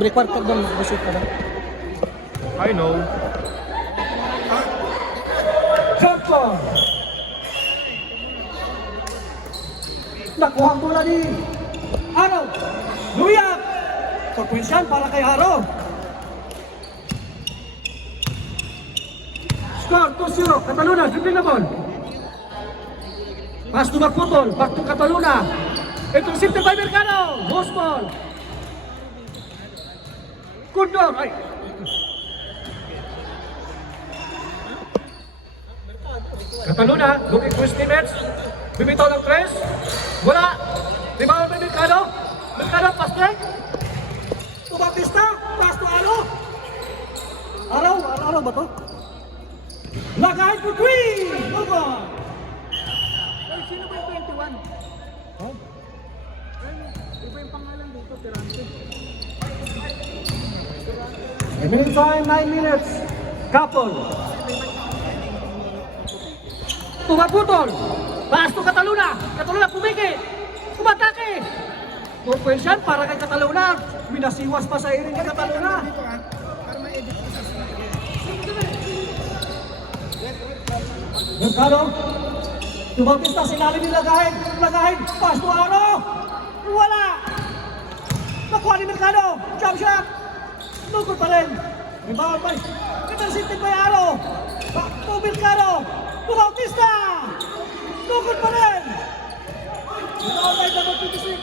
Record ka doon, busog ka ba? I know. Jumpo! Nakuha ang bola ni Araw! Luyak! Pagpensyan para kay Araw! Score 2-0, Cataluna, dribbling na ball! Pass to Magputol, back to Cataluna! Itong safety by Mercado! Loose ball! Kundor! Ay! Cataluna, looking for his teammates. Bimitaw ng tres. Wala. Rebound by Mercado. Mercado, pass break. To Batista. Pass to Alo. Araw ba to? Lagay for three. Move on. Ay, sino ba yung 21? Huh? Iba yung pangalan dito, Tirante. Remaining time, 9 minutes. Couple. Tumaputol. Pass to Cataluna. Cataluna pumiki. Kumatake. Pupensyan para kay Cataluna. Minasiwas pa sa iring kay Cataluna. Mercado. Tumapista sinalim ni Lagahin. Lagahin. Pass to Aro. Wala. Nakuha ni Mercado. Jump shot. Lugod pa rin. Rebound by. Intercepted by Aro. Back to Mercado. Bautista! Lugod pa rin! Rebound by number 26.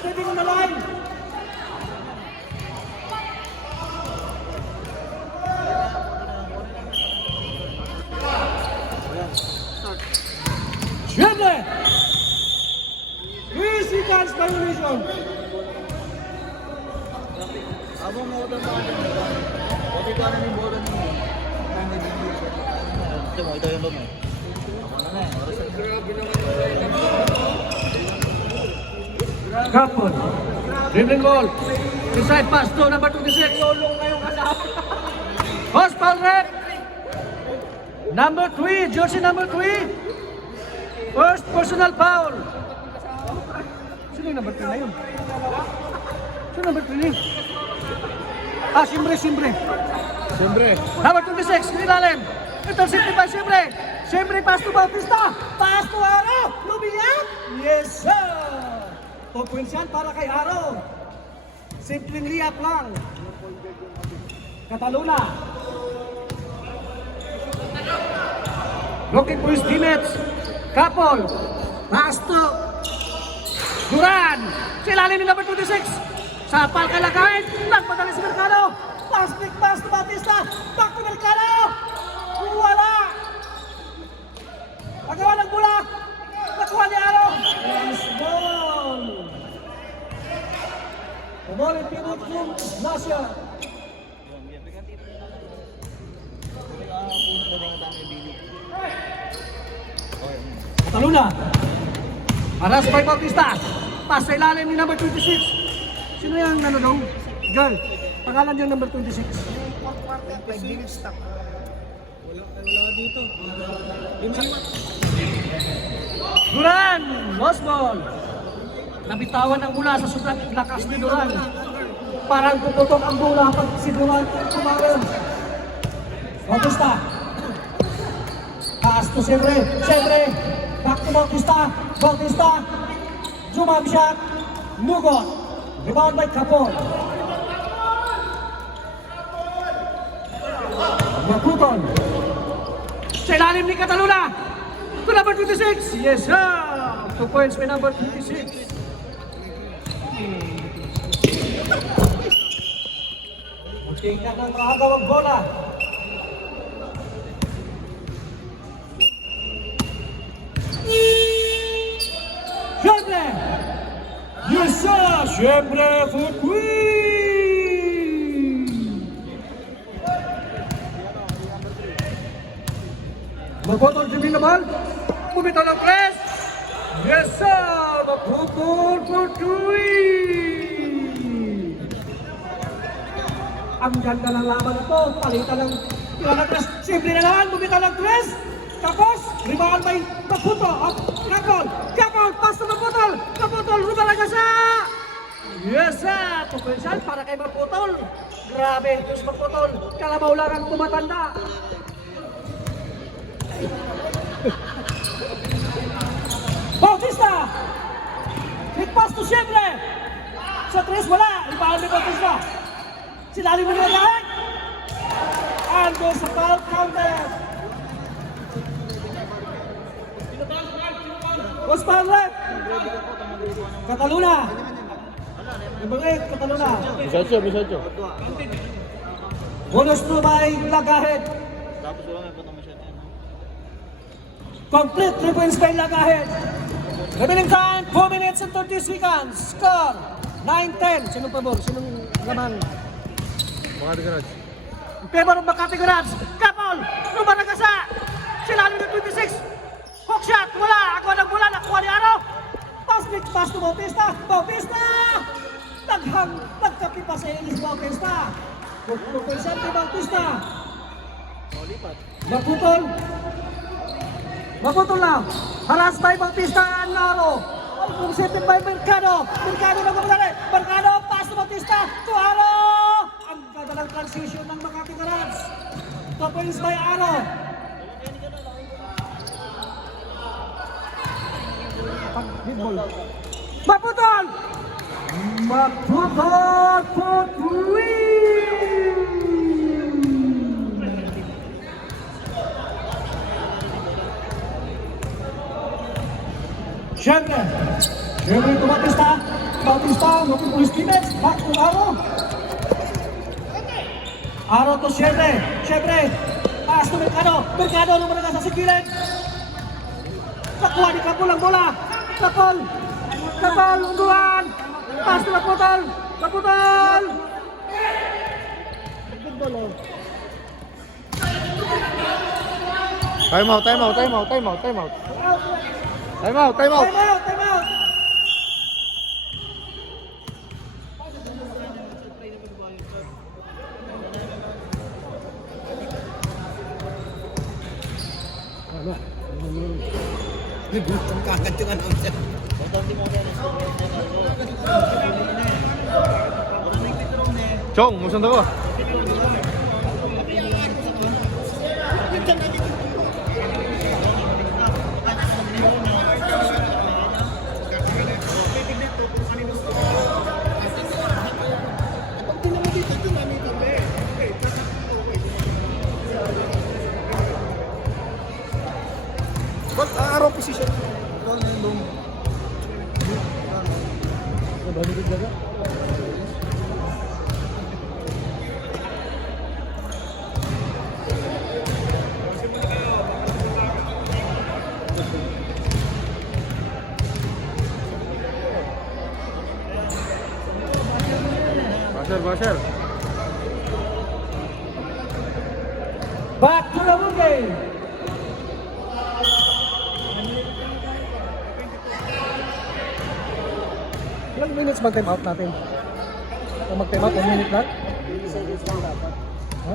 Stepping on the line. Siyempre! 3 seconds violation. Abang mo daw ba ano? Pati ka na yung bola niyo. Ito mo, ito yung lumi. Kapon. Dribbling ball. Inside pass to number 26. Hospital rep. Number 3, jersey number 3. First personal foul. Sino yung number 3 na yun? Sino number 3 niya? Ah, Simbre. Number 26, Nilalim. Intercepted by Simbre. Simbre pass to Bautista. Pass to Aro. Lumiyak. Yes, sir. Pupensyan para kay Aro. Simpleng liap lang. Cataluna. Looking for his teammates. Kapol. Pass to Duran. Silalim ni number 26. Sapal kay Lagahin. Nagpadali si Mercado. Pass pick pass to Batista. Back to Mercado. Wala. Pagawa ng bola. Nakuha ni Aro. Nice ball. The ball in pivot from Nasya. Cataluna. Aras by Bautista. Pass sa ilalim ni number 26. Sino yung ano daw? Girl. Pangalan yung number 26. Wala dito. Duran! Lost ball. Nabitawan ang bola sa sobrang lakas ni Duran. Parang puputok ang bola pag si Duran kumain. Bautista. Pass to Siyempre. Back to Bautista. Jumab shot. Lugot. Rebound by Kapon. Magputol. Sa ilalim ni Cataluna. To number 26. Yes, sir. 2 points by number 26. Tingnan ng makagawang bola. Siyempre! Yes, sir! Siyempre for Queen! Magputol dribbling naman. Bumitaw ng press. Yes, sir! Magputol for Queen! Ang ganda ng laban ito. Palitan ng tira ng press. Simple na naman. Bumitaw ng press. Tapos, rebound by Magputol. Kapol! Pass to Magputol! Magputol! Ruba lang sa Yes, sir! Pupulsan para kay Maputol. Grabe, Diyos Maputol. Kalabaw lang ang tumatanda. Bautista! Quick pass to Siyempre! Sa tres, wala. Rebound ni Bautista. Sinali mo nila lahat. And goes sa foul counter. Was foul left. Cataluna. Number 8, Cataluna. Bisotyo. Bonus to by Lagahed. Tapos wala may patong shot yan. Complete 3 points by Lagahed. Remaining time, 4 minutes and 30 seconds. Score, 9-10. Sinong pabor? Sinong laman? Makati Garage. In favor of Makati Garage. Kapol, lumaragasa. Sila ng 26. Hook shot, wala. Ako ng bola, nakuha ni Aro. Pass to Bautista. Bautista! Nagkapi pa sa Elis Bautista. Pupulsan kay Bautista. Maputol na. Haras by Bautista and Aro. Intercepted by Mercado. Mercado na gumadali. Mercado, pass to Bautista. To Aro. Ang ganda ng transition ng Makati Garage. 2 points by Aro. Maputol! Maputol for 3! Siyempre to Bautista, looking for his teammates, back to Aro. Aro to Siyempre, pass to Mercado naman na sa sikilan. Nakuha ni Kapol ang bola. Kapol, unduhan. Pass to Maputol. Time out. Time out. Time out. Chong, musan ko. Ba't araw position? Basher. Back to the wood game. Ilang minutes mag-time out natin? Kung mag-time out, 1 minute lang? 20 seconds lang dapat. Ha?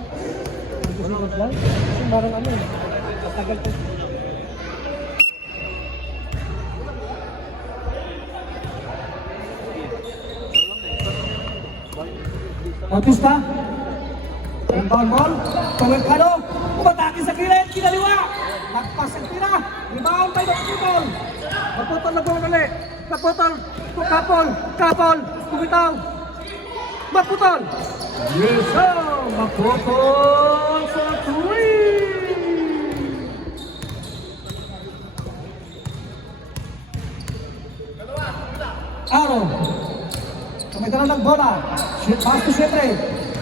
20 seconds lang? Kasi parang ano eh. Tagal to. Bautista. Rebound ball. Mercado. Umatake sa kilid. Kinaliwa. Nagpas ang tira. Rebound by Maputol. Maputol na buwan ulit. Maputol. Kapol. Kumitaw. Maputol. Yes, sir. Maputol for 3. Aro. Kumitaw ng bola. Pass to Siyempre.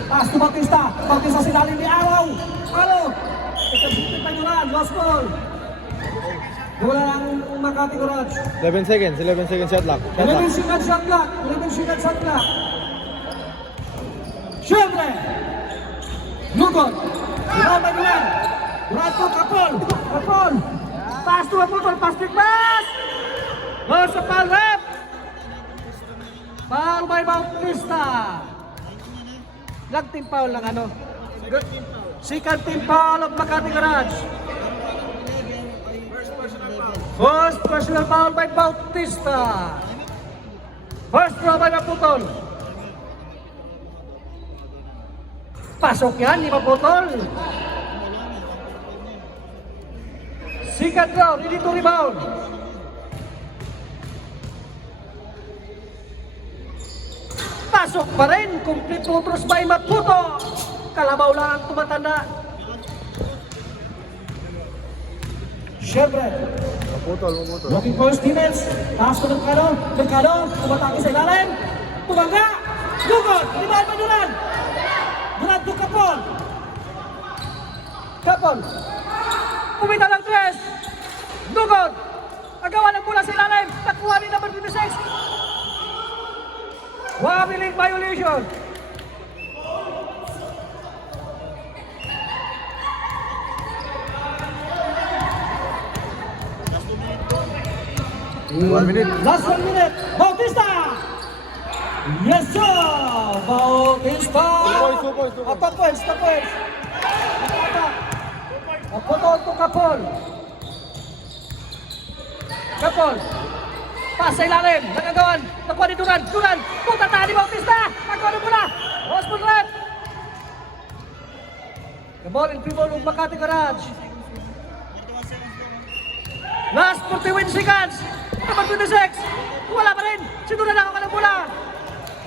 Pass to Bautista. Bautista sinaling ni Araw. Ito pa nyo lang. Lost ball. Bola ng Makati Garage. 11 seconds shot clock. 11 seconds shot clock. Siyempre. Lugod. Rebound by Milan. Rato Kapol. Pass to Maputol. Pass. Goal sa foul rep. Foul by Bautista. Team foul lang ano. Second team foul of Makati Garage. First personal foul by Bautista. First throw by Maputol. Pasok yan, di maputol. Second round, ready to rebound. Pasok pa rin, complete utros by Maputo. Kalabaw lang ang tumatanda. Siyempre, Maputol. looking for his teammates. Pass to Mercado. Mercado, tumatake sa ilalim. Tumangga. Lugod, limahan pa Duran. Duran to Kapon. Kapon. Kumita lang 3. Lugod. Agawa ng bola sa ilalim. Nakuha ni number 26. Wabiling violation. One minute. Last 1 minute. Bautista. Yes sir. Bautista. 2 points. Apat points. Kapon to Kapon. Kapon. Pas sa ilalim. Nagagawan. Nakuha ni Duran. Punta tahan ni Bautista. Nakuha ni bola. Osman Red. The ball in favor of Makati Garage. Last 41 seconds. Number 26. Wala pa rin. Si Duran nakakuha ng bola.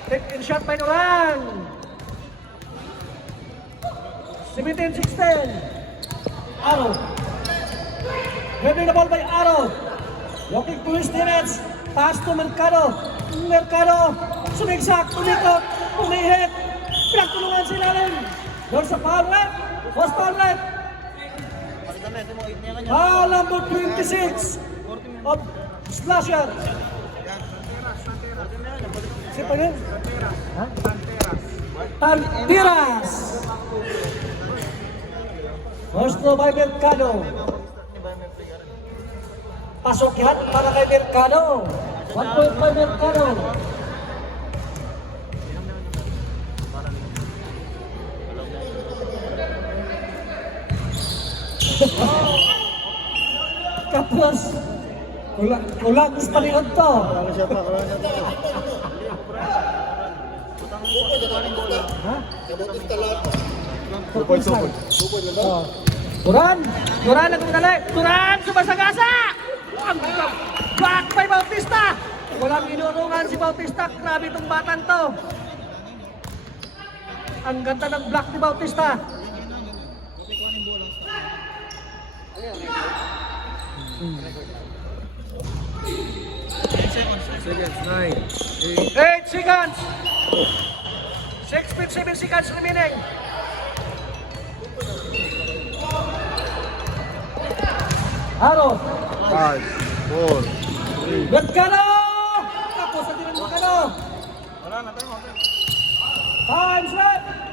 Take in shot by Duran. 17-16. Arrow. Having the ball by Arrow. Walking to his teammates. Pass to Mercado. Mercado. Sumigsak. Umikot. Umihit. Pinagtulungan sila rin. Doon sa foul red. Was foul red. Foul number 26 of Slasher. Siapa yun? Tantiras. First throw by Mercado. Pasok yan para kay Mercado. 1 point by Mercado. Kapos. Kulang sa palihan to. Ha? 2 points. Duran ang kumidali. Duran, sumasagasa! Ang back by Bautista. Walang inurungan si Bautista. Grabe itong batang to. Ang ganda ng block ni Bautista. Seconds, 9, 8 seconds. 6.7 seconds remaining. Aro. 5, 4, 3. Mercado! Tapos sa din ng Mercado. Time's left.